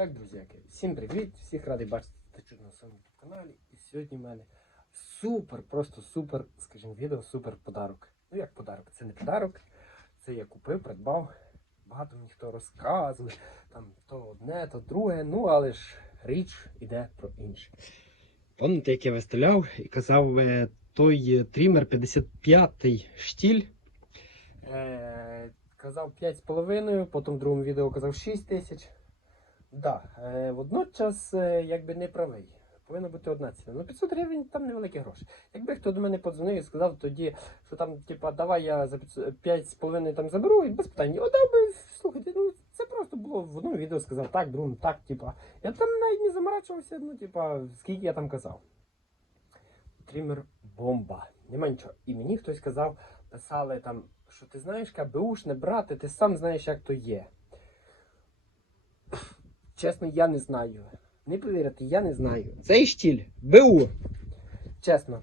Так, друзяки, всім привіт! Всіх радий бачити на своєму каналі. І сьогодні в мене супер, просто супер, скажімо, відео, супер подарок. Ну як подарок? Це не подарок. Це я купив, придбав. Багато мені хто розказує, там то одне, то друге. Ну, але ж річ іде про інше. Пам'ятаєте, як я виставляв і казав, е, той е, трімер 55-й штіль. Е, казав 5,5, потім в другому відео казав 6 тисяч. Да, е, водночас, е, якби не правий. Повинна бути одна ціна. Ну 500 гривень там невеликі гроші. Якби хто до мене подзвонив і сказав тоді, що там, типа, давай я за 5,5 там заберу, і без питань. О, дав би, слухайте, ну це просто було в одному відео сказав так, другому так, типа. Я там навіть не заморачувався, ну, типа, скільки я там казав. Трімер бомба. Нема нічого. І мені хтось сказав, писали там, що ти знаєш, КБУш не брати, ти сам знаєш, як то є. Чесно, я не знаю. Не повірите, я не знаю. Цей штіль БУ. Чесно.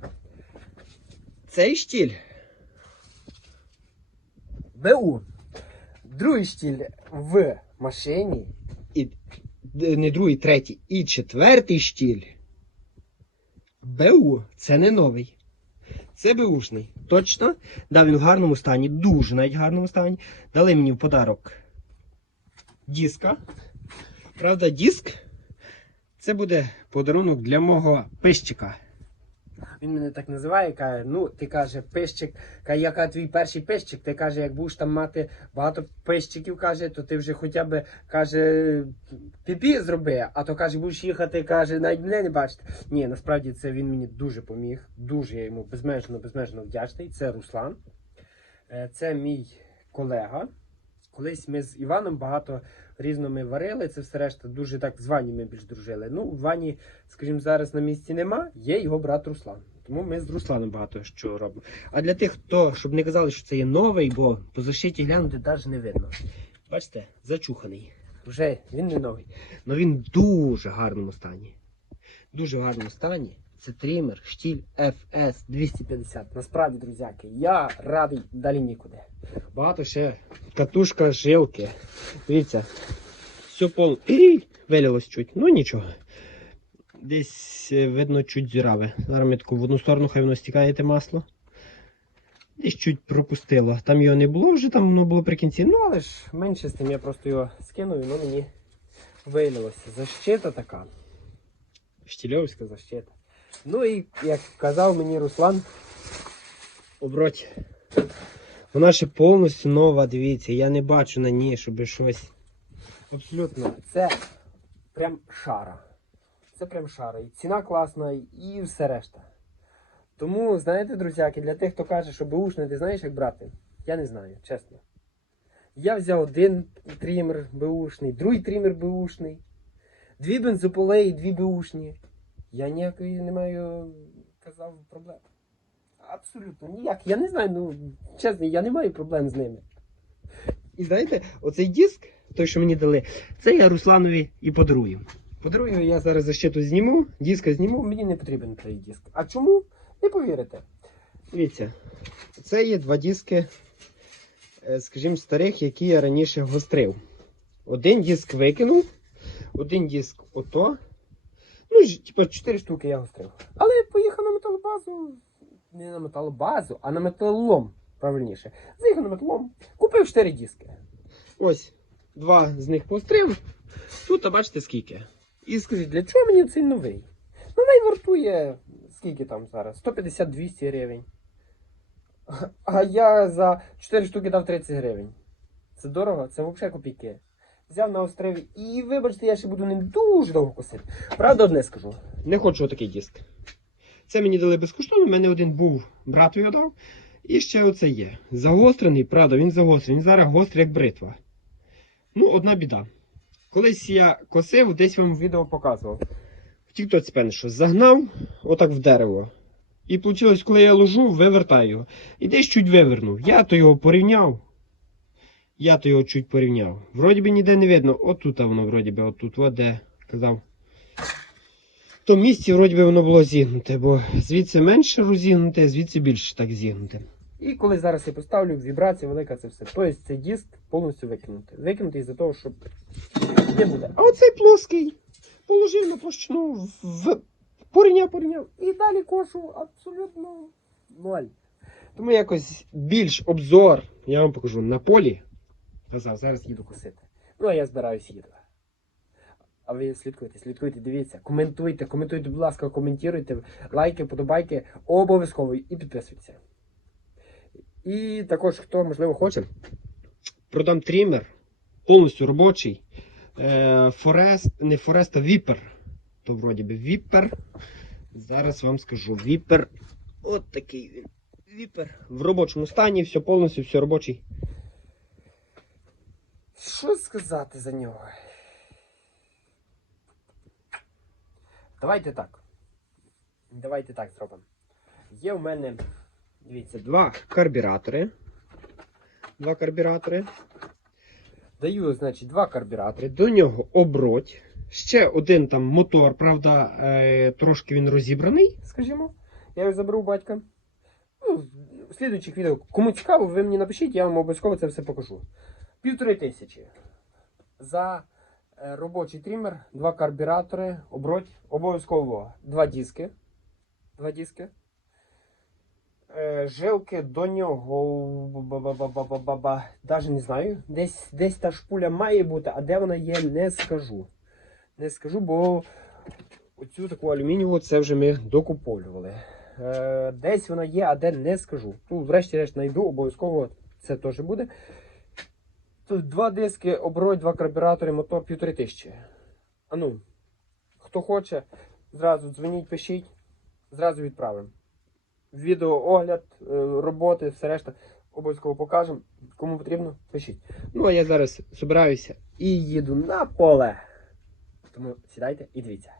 Цей штіль. БУ. Другий штіль в машині. І не другий, третій. І четвертий штіль. БУ. Це не новий. Це беушний. Точно. Да, він в гарному стані, дуже навіть гарному стані. Дали мені в подарок диска. Правда, диск це буде подарунок для мого пищика. Він мене так називає, каже, ну, ти каже, пищик, каже, яка твій перший пищик? Ти каже, як будеш там мати багато пищиків, каже, то ти вже хоча б каже, піпі зроби, а то каже, будеш їхати, каже, навіть мене не бачити. Ні, насправді це він мені дуже поміг. Дуже я йому безмежно, безмежно вдячний. Це Руслан. Е, Це мій колега. Колись ми з Іваном багато різно варили, це все решта дуже так з Вані ми більш дружили. Ну, Вані, скажімо, зараз на місці нема, є його брат Руслан. Тому ми з Русланом багато що робимо. А для тих, хто, щоб не казали, що це є новий, бо по защиті глянути навіть не видно. Бачите, зачуханий. Вже він не новий. Але він в дуже гарному стані. Дуже гарному стані. Це тример, штіль FS 250. Насправді, друзяки, я радий далі нікуди. Багато ще катушка жилки. Дивіться, все пол вилилось чуть. Ну нічого. Десь е, видно чуть зіраве. Зараз ми таку в одну сторону, хай воно стікає те масло. Десь чуть пропустило. Там його не було вже, там воно було при кінці. Ну, але ж менше з тим я просто його скинув, і воно мені вилилося. Защита така. Штільовська защита. Ну і як казав мені Руслан, оброть. Вона ще повністю нова, дивіться, я не бачу на ній, щоб щось. Абсолютно. Це прям шара. Це прям шара. І ціна класна, і все решта. Тому, знаєте, друзяки, для тих, хто каже, що беушний, ти знаєш, як брати? Я не знаю, чесно. Я взяв один трімер беушний, другий трімер беушний, дві бензополеї, дві беушні. Я ніякої не маю, казав, проблем. Абсолютно ніяк. Я не знаю, ну чесно, я не маю проблем з ними. І знаєте, оцей диск, той, що мені дали, це я Русланові і подарую. Подарую, я зараз защиту зніму, диска зніму, мені не потрібен цей диск. А чому? Не повірите. Дивіться, це є два диски, е, скажімо, старих, які я раніше гострив. Один диск викинув, один диск ото. Ну, типа, чотири штуки я гострив. Але я поїхав на металобазу. Не на металобазу, а на металолом, правильніше. Заїхав на металолом, купив чотири диски. Ось, два з них пострив. Тут, а бачите, скільки. І скажіть, для чого мені цей новий? Новий вартує, скільки там зараз? 150-200 гривень. А я за 4 штуки дав 30 гривень. Це дорого, це взагалі копійки. Взяв на острові і вибачте, я ще буду ним дуже довго косити. Правда, одне скажу. Не хочу отакий диск. Це мені дали безкоштовно, у мене один був, брат його дав. І ще оце є. Загострений, правда, він загострений. Він зараз гострий, як бритва. Ну, одна біда. Колись я косив, десь вам відео показував. В тіктоці певне, що загнав отак в дерево. І вийшло, коли я ложу, вивертаю його. І десь чуть вивернув. Я то його порівняв. Я то його чуть порівняв. Вроді би ніде не видно. Отут воно, вроді би, отут, от де казав. В тому місці, вроді би, воно було зігнуте, бо звідси менше розігнуте, а звідси більше так зігнуте. І коли зараз я поставлю, вібрація велика це все. Тобто цей диск повністю викинути. Викинути із-за того, щоб не буде. А оцей плоский положив на площину в порівняв, порівняв і далі кошу абсолютно ноль. Тому якось більш обзор я вам покажу на полі. Казав, зараз їду косити. Ну, а я збираюсь їду. А ви слідкуйте, слідкуйте, дивіться, коментуйте, коментуйте, будь ласка, коментуйте, лайки, подобайки, обов'язково і підписуйтесь. І також, хто, можливо, хоче, продам трімер, повністю робочий. Е, Форест, не Форест, а Віпер. То вроді би Віпер. Зараз вам скажу. Віпер. От такий він. Віпер. В робочому стані, все повністю, все робочий. Що сказати за нього? Давайте так. Давайте так зробимо. Є у мене, дивіться, два карбюратори. Два карбюратори. Даю, значить, два карбюратори. До нього оброть. Ще один там мотор, правда, е, трошки він розібраний, скажімо. Я його заберу у батька. Ну, в слідуючих відео, кому цікаво, ви мені напишіть, я вам обов'язково це все покажу. Півтори тисячі. За е, робочий трімер, два карбюратори, оброть, обов'язково два диски. Два диски. Е, жилки до нього. Даже не знаю. Десь, десь та шпуля має бути, а де вона є, не скажу. Не скажу, бо оцю таку алюмінієву це вже ми докуповлювали. Е, десь вона є, а де не скажу. Ну, врешті-решт знайду, обов'язково це теж буде. Тут два диски, оброй, два карбюратори, мотор півтори тисячі. А ну, хто хоче, зразу дзвоніть, пишіть, зразу відправимо. Відео, огляд, е, роботи, все решта обов'язково покажемо. Кому потрібно, пишіть. Ну, а я зараз збираюся і їду на поле. Тому сідайте і дивіться.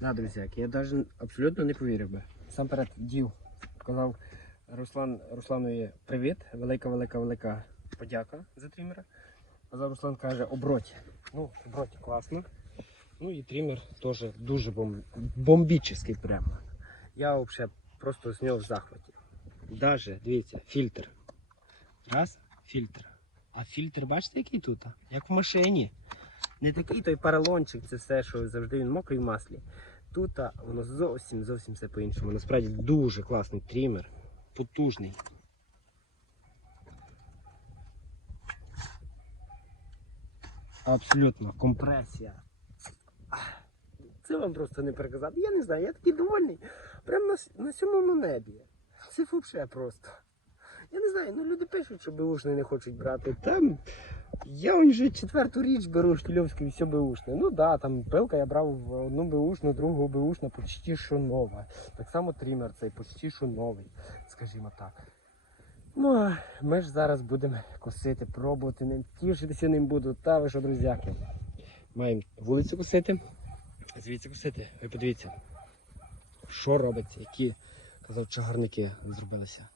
Да, друзяки, я навіть абсолютно не повірив би. Сам перед дів казав Руслан, Русланові привіт, велика, велика, велика подяка за трімера. Казав Руслан каже, оброті. Ну, оброті класно. Ну і трімер теж дуже бом... бомбічний прямо. Я взагалі просто з нього в захваті. Даже, дивіться, фільтр. Раз, фільтр. А фільтр, бачите, який тут? Як в машині. Не такий той паралончик, це все, що завжди він мокрий в маслі. Тут воно зовсім зовсім все по-іншому. Насправді дуже класний трімер, потужний. Абсолютно, компресія. Це вам просто не переказати. Я не знаю, я такий довольний. Прямо на, на сьомому небі. Це взагалі просто. Я не знаю, ну люди пишуть, що беушний не хочуть брати. Там я вже четверту річ беру штільовську і все беушне. Ну да, там пилка я брав в одну беушну, другу беушну, почти що нова. Так само трімер цей почти що новий, скажімо так. Ну, а ми ж зараз будемо косити, пробувати ним, тішитися ним буду. Та ви що, друзяки. Маємо вулицю косити, звідси косити. Ви подивіться, що робиться, які, казав, чагарники зробилися.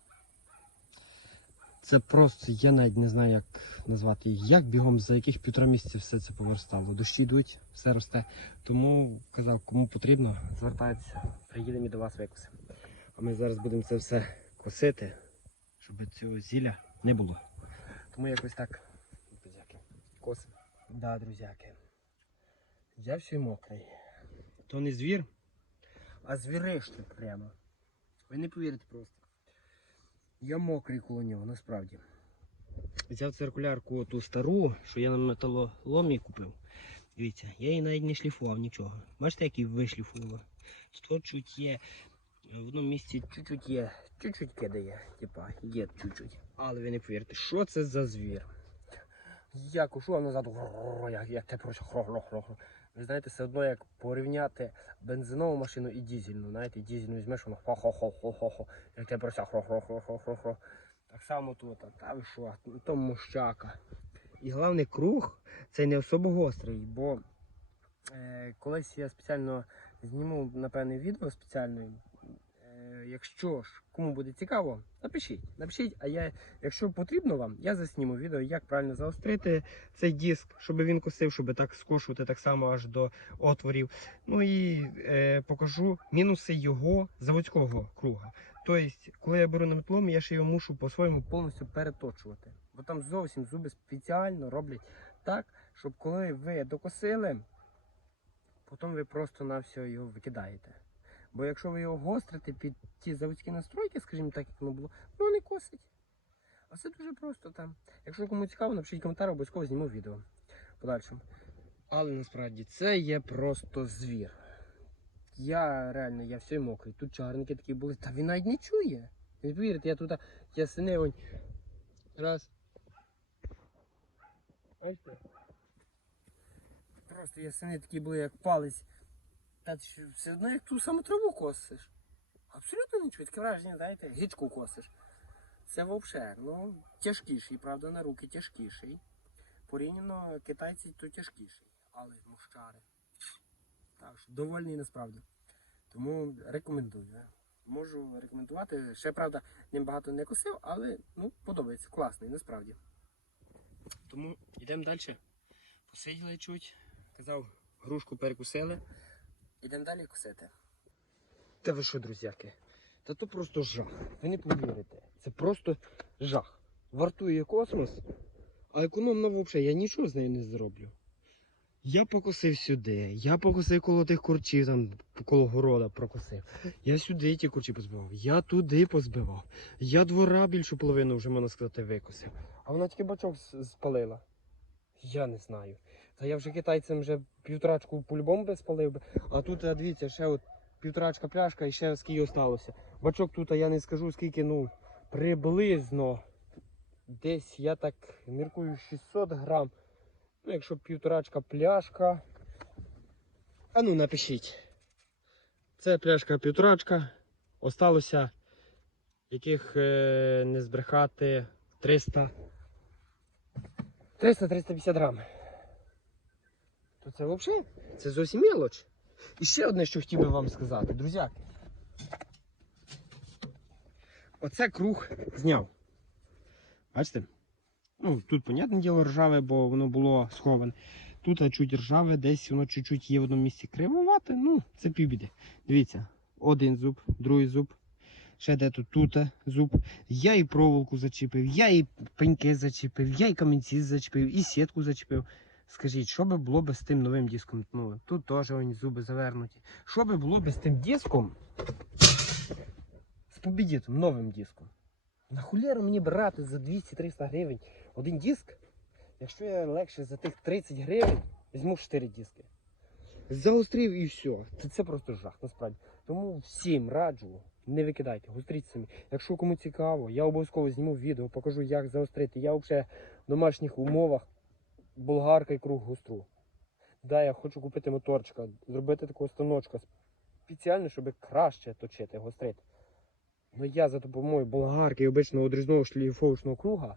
Це просто, я навіть не знаю, як назвати, як бігом, за яких півтора місяці все це поверстало. Дощі йдуть, все росте. Тому казав, кому потрібно, звертайтеся, приїдемо і до вас викосимо. А ми зараз будемо це все косити, щоб цього зілля не було. Тому якось так, друзяки, косимо. Да, друзяки. Я всій мокрий. То не звір, а звіришник прямо. Ви не повірите просто. Я мокрий коло нього, насправді. Взяв циркулярку ту стару, що я на металоломі купив. Дивіться, я її навіть не шліфував нічого. Бачите, як її вишліфувало? Тут чуть є. В одному місці чуть-чуть є, чуть-чуть кидає, типа, є чуть-чуть. Але ви не повірите, що це за звір? Я кушу, а назад, як, те просто хро-хро-хро. Ви знаєте, все одно як порівняти бензинову машину і дізельну. Знаєте, дізельну візьмеш, воно хо-хо-хо-хо-хо. Як те прося хо-хо-хо-хо-хо. Так само тут, та ви що, то мощака. І головний круг це не особо гострий, бо е, колись я спеціально зніму, напевне, відео спеціальне. Якщо ж кому буде цікаво, напишіть. Напишіть, а я, якщо потрібно вам, я засніму відео, як правильно заострити цей диск, щоб він косив, щоб так скошувати так само аж до отворів. Ну і е, покажу мінуси його заводського круга. Тобто, коли я беру на метлом, я ще його мушу по-своєму повністю переточувати. Бо там зовсім зуби спеціально роблять так, щоб коли ви докосили, потім ви просто на все його викидаєте. Бо якщо ви його гострите під ті заводські настройки, скажімо так, як воно було, воно не косить. А це дуже просто там. Якщо кому цікаво, напишіть коментар, обов'язково зніму відео подальшому. Але насправді це є просто звір. Я реально, я все мокрий. Тут чарники такі були, та він навіть не чує. Ви повірите, я тут ясени онь. Раз. Бачите? Просто ясени такі були, як палець. Та все одно як ту саму траву косиш. Абсолютно чує. Таке враження, знаєте, гічку косиш. Це вовше, ну, тяжкіший, правда, на руки тяжкіший. Порівняно китайці то тяжкіший. Але мущари. Так що довольний насправді. Тому рекомендую. Можу рекомендувати. Ще правда, ним багато не косив, але ну, подобається. Класний, насправді. Тому йдемо далі. Посиділи чуть. Казав, грушку перекусили. Йдемо далі косити. Та ви що, друзяки? Та то просто жах. Ви не повірите. Це просто жах. Вартує космос, а економно взагалі я нічого з нею не зроблю. Я покосив сюди, я покосив коло тих курчів, там коло города прокосив. Я сюди ті курчі позбивав, я туди позбивав. Я двора більшу половину вже, можна сказати, викосив. А вона тільки бачок спалила. Я не знаю. Та я вже китайцям вже півторачку по-любому би спалив би. А тут, дивіться, ще от півторачка пляшка і ще скільки осталося. Бачок тут, я не скажу скільки, ну, приблизно. Десь я так міркую 600 грам. Ну, якщо півторачка пляшка. А ну напишіть. Це пляшка півторачка. Осталося яких е, не збрехати 300. 300-350 грам. То це взагалі? Це зовсім мелоч. І ще одне, що хотів би вам сказати, друзяки. Оце круг зняв. Бачите? Ну, тут, понятне діло, ржаве, бо воно було сховане. Тут чуть ржаве, десь воно чуть-чуть є в одному місці кривовате. Ну, це півбіди. Дивіться, один зуб, другий зуб. Ще де тут тут зуб. Я і проволоку зачепив, я і пеньки зачепив, я і камінці зачепив, і сітку зачепив. Скажіть, що би було би з тим новим диском? Ну, тут теж вони зуби завернуті. Що би було би з тим диском? З побідітом, новим диском. На хуляру мені брати за 200-300 гривень один диск, якщо я легше за тих 30 гривень візьму 4 диски. Загострив і все. Це, це просто жах, насправді. Тому всім раджу, не викидайте, гостріть самі. Якщо кому цікаво, я обов'язково зніму відео, покажу, як загострити. Я взагалі в домашніх умовах болгарка і круг гостру. Да, я хочу купити моторчика, зробити такого станочка спеціально, щоб краще точити, гострити. Ну я за допомогою болгарки і обичного одрізного шліфовочного круга.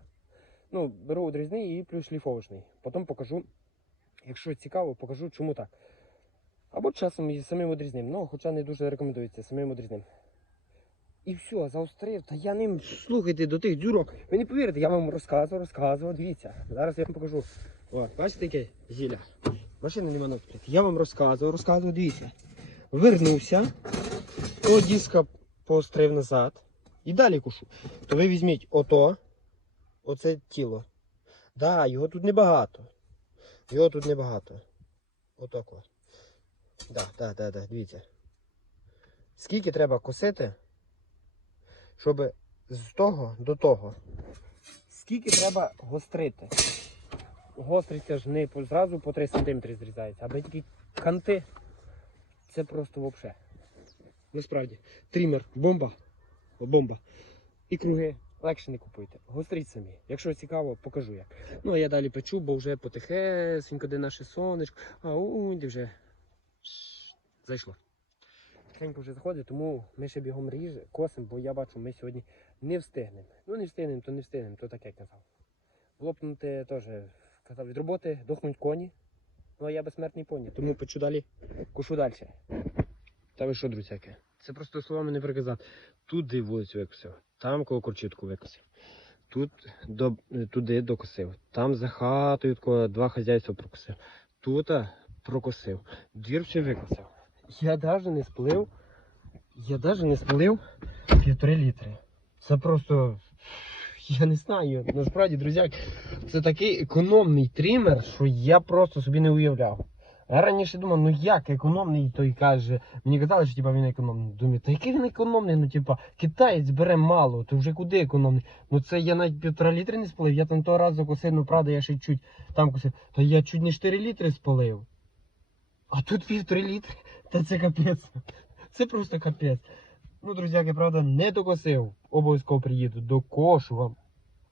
Ну, беру одрізний і плюс шліфовочний. Потім покажу, якщо цікаво, покажу, чому так. Або часом і самим одрізним. Ну, хоча не дуже рекомендується самим одрізним. І все, заострив, та я ним слухайте до тих дзюрок. Ви не повірите, я вам розказував, розказував, дивіться. Зараз я вам покажу. О, бачите, яке зілля? Машини нема на відкрити. Я вам розказував, розказував, дивіться. Вернувся, того диска поострив назад і далі кушу. То ви візьміть ото, оце тіло. Да, його тут небагато. Його тут небагато. Отако. Да, да, да, да, дивіться. Скільки треба косити, щоб з того до того. Скільки треба гострити. Гостриться ж не зразу по 3 см зрізається, аби тільки канти. Це просто взагалі. Насправді. Трімер, бомба. Бомба. І круги. Легше не купуйте. Гостріть самі. Якщо цікаво, покажу як. Ну а я далі печу, бо вже потихесенько, де наше сонечко. А у вже зайшло. Тихенько вже заходить, тому ми ще бігом ріж, косимо, бо я бачу, ми сьогодні не встигнемо. Ну не встигнемо, то не встигнемо, то таке казав. Лопнути теж казав від роботи, дохнуть коні. Ну а я безсмертний поні, тому печу далі, кушу далі. Та ви що, друзяки? Це просто словами не переказати. Туди вулицю викосив, там коло корчитку викосив. Тут до, туди докосив. Там за хатою тако два хазяйства прокосив. Тут прокосив. Двір все викосив. Я навіть не сплив. Я навіть не сплив півтори літри. Це просто. Я не знаю. Насправді, друзяк, це такий економний тример, що я просто собі не уявляв. Я раніше думав, ну як економний, той каже, мені казали, що типа, він економний. Думаю, та який він економний? Ну, типа, китаєць бере мало, то вже куди економний? Ну це я навіть півтора літри не спалив. Я там того разу косив, ну правда, я ще чуть там косив. Та я чуть не 4 літри спалив. А тут півтори літри. Та це капець. Це просто капець. Ну, друзяки, правда, не докосив. Обов'язково приїду, докошу вам.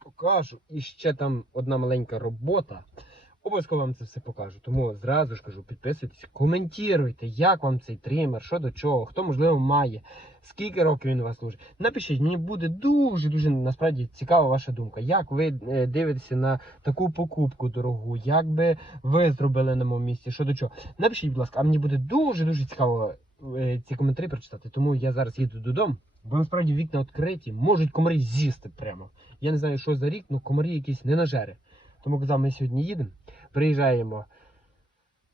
Покажу. І ще там одна маленька робота. Обов'язково вам це все покажу. Тому зразу ж кажу, підписуйтесь, коментуйте, як вам цей тример, що до чого, хто можливо має, скільки років він у вас служить. Напишіть, мені буде дуже-дуже насправді цікава ваша думка. Як ви е, дивитеся на таку покупку дорогу, як би ви зробили на моєму місці, що до чого. Напишіть, будь ласка, а мені буде дуже-дуже цікаво е, ці коментарі прочитати. Тому я зараз їду додому. Бо насправді вікна відкриті, можуть комарі з'їсти прямо. Я не знаю, що за рік, але комарі якісь не нажери. Тому казав, ми сьогодні їдемо, приїжджаємо.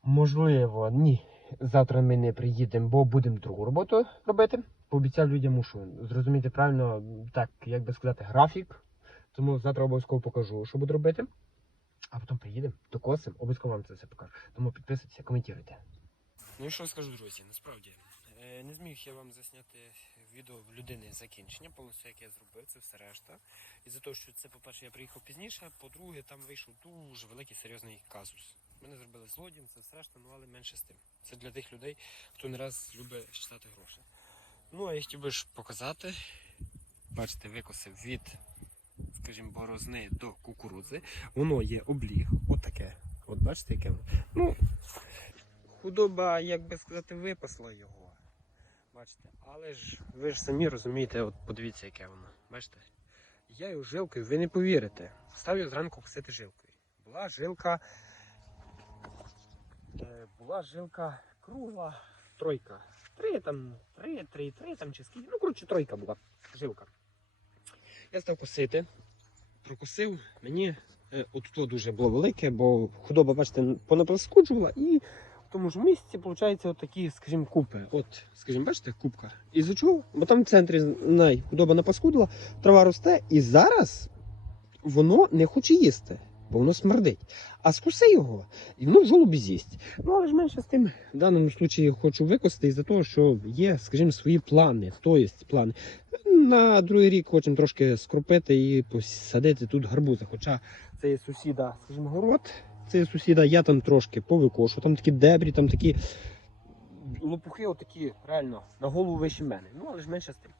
Можливо, ні. Завтра ми не приїдемо, бо будемо другу роботу робити. Пообіцяв людям, мушу зрозуміти правильно, так, як би сказати, графік. Тому завтра обов'язково покажу, що буду робити. А потім приїдемо, докосимо, обов'язково вам це все покажу. Тому підписуйтесь, коментуйте. Ну і що скажу, друзі, насправді не зміг я вам засняти відео в людини закінчення, повністю як я зробив, це все решта. І за те, що це, по-перше, я приїхав пізніше, по-друге, там вийшов дуже великий серйозний казус. Мене зробили злодієм, це все решта, ну але менше з тим. Це для тих людей, хто не раз любить щитати гроші. Ну, а я хотів би ж показати. Бачите, викосив від, скажімо, борозни до кукурудзи. Воно є обліг, отаке. От бачите, яке воно. Ну, худоба, як би сказати, випасла його. Бачите, але ж ви ж самі розумієте, от подивіться, яке воно. Бачите? Я його жилкою, ви не повірите. Став його зранку косити жилкою. Була жилка. е, Була жилка кругла, тройка. Три там, три, три, три там чи скільки. Ну, коротше, тройка була жилка. Я став косити. Прокосив, мені е, тут дуже було велике, бо худоба, бачите, понаплескуджувала і тому ж місці, виходить, такі, скажімо, купи. От, скажімо, бачите, кубка. І за чого? Бо там в центрі най, худоба напаскудила, трава росте, і зараз воно не хоче їсти, бо воно смердить. А скуси його, і воно жолобі з'їсть. Ну, але ж менше з тим, в даному випадку хочу викосити із-за того, що є, скажімо, свої плани, тобто плани. На другий рік хочемо трошки скропити і посадити тут гарбузи. Хоча це є сусіда, скажімо, город. Це сусіда, я там трошки повикошу, там такі дебрі, там такі лопухи, отакі реально на голову вище мене. Ну, але ж менше з тим.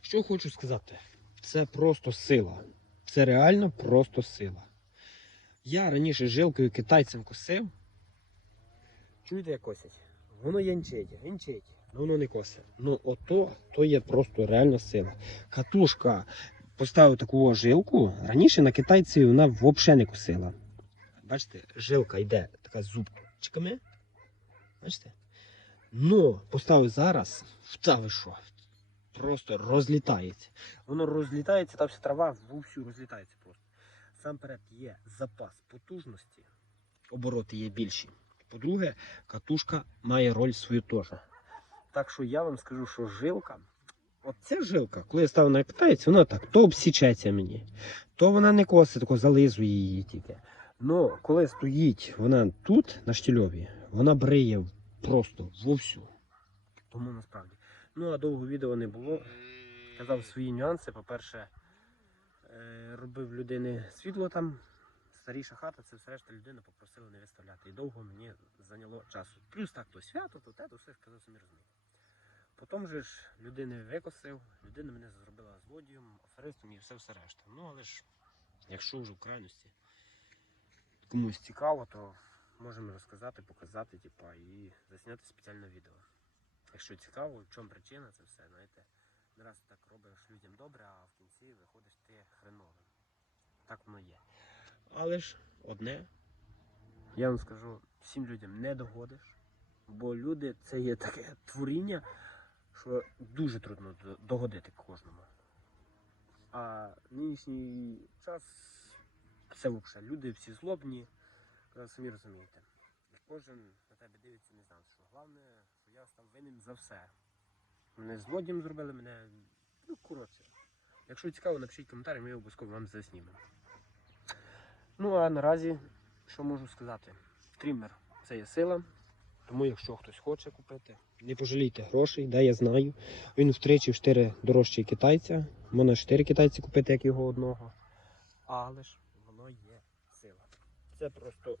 Що хочу сказати, це просто сила. Це реально просто сила. Я раніше жилкою китайцем косив. Чуєте, як косять? Воно янчить, янчить, але воно не косить. Ну ото то є просто реальна сила. Катушка поставив таку жилку. Раніше на китайці вона взагалі не косила. Бачите, жилка йде така з зубчиками. Бачите? Ну, поставив зараз, та ви що? Просто розлітається. Воно розлітається, там вся трава вовсю розлітається просто. Сам перед є запас потужності, обороти є більші. По-друге, катушка має роль свою теж. Так що я вам скажу, що жилка, от ця жилка, коли я ставив на китаєць, вона так то обсічеться мені, то вона не косить, тако зализує її тільки. Ну, коли стоїть вона тут, на штільові, вона бриє просто вовсю. Тому насправді. Ну, а довго відео не було. Казав свої нюанси. По-перше, е, робив людини світло там, старіша хата, це все решта людина попросила не виставляти. І довго мені зайняло часу. Плюс так, то свято, то те, то все сказав самі розумієте. Потім же ж людини викосив, людина мене зробила злодієм, аферистом і все все решта. Ну, але ж, якщо вже в крайності комусь цікаво, то можемо розказати, показати, типа, і засняти спеціальне відео. Якщо цікаво, в чому причина, це все, знаєте, не раз так робиш людям добре, а в кінці виходиш ти хреновим. Так воно є. Але ж одне, я вам скажу, всім людям не догодиш, бо люди це є таке творіння, що дуже трудно догодити кожному. А нинішній час це взагалі люди всі злобні, самі розумієте. Кожен на тебе дивиться, не знаю, що головне, що я став винен за все. Мене злодієм зробили, мене. Ну, коротше. Якщо цікаво, напишіть коментарі, ми обов'язково вам заснімемо. Ну а наразі, що можу сказати? Трімер це є сила. Тому якщо хтось хоче купити, не пожалійте грошей, де я знаю. Він втричі в 4 дорожчий китайця. Можна 4 китайці купити, як його одного. Але ж. Це просто.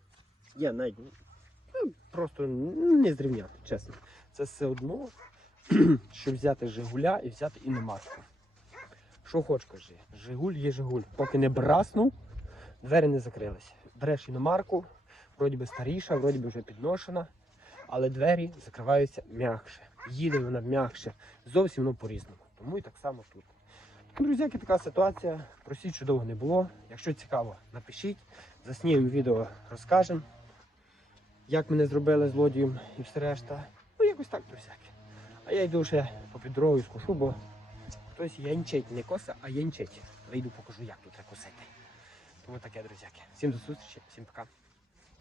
Я навіть ну, просто не зрівняти, чесно. Це все одно, щоб взяти Жигуля і взяти іномарку. Що хоч кажи, Жигуль є Жигуль. Поки не браснув, двері не закрилися. Береш іномарку, вроді би старіша, вроді би вже підношена, але двері закриваються м'якше. Їде вона м'якше. Зовсім воно по-різному. Тому і так само тут. Друзяки, така ситуація. Просіть, що довго не було. Якщо цікаво, напишіть, заснімемо відео, розкажемо, як мене зробили злодієм і все решта. Ну, якось так, друзяки. А я йду ще по підрогу скушу, бо хтось янчить, не коса, а янчить. Вийду покажу, як тут треба косити. Тому таке, друзяки. Всім до зустрічі, всім пока.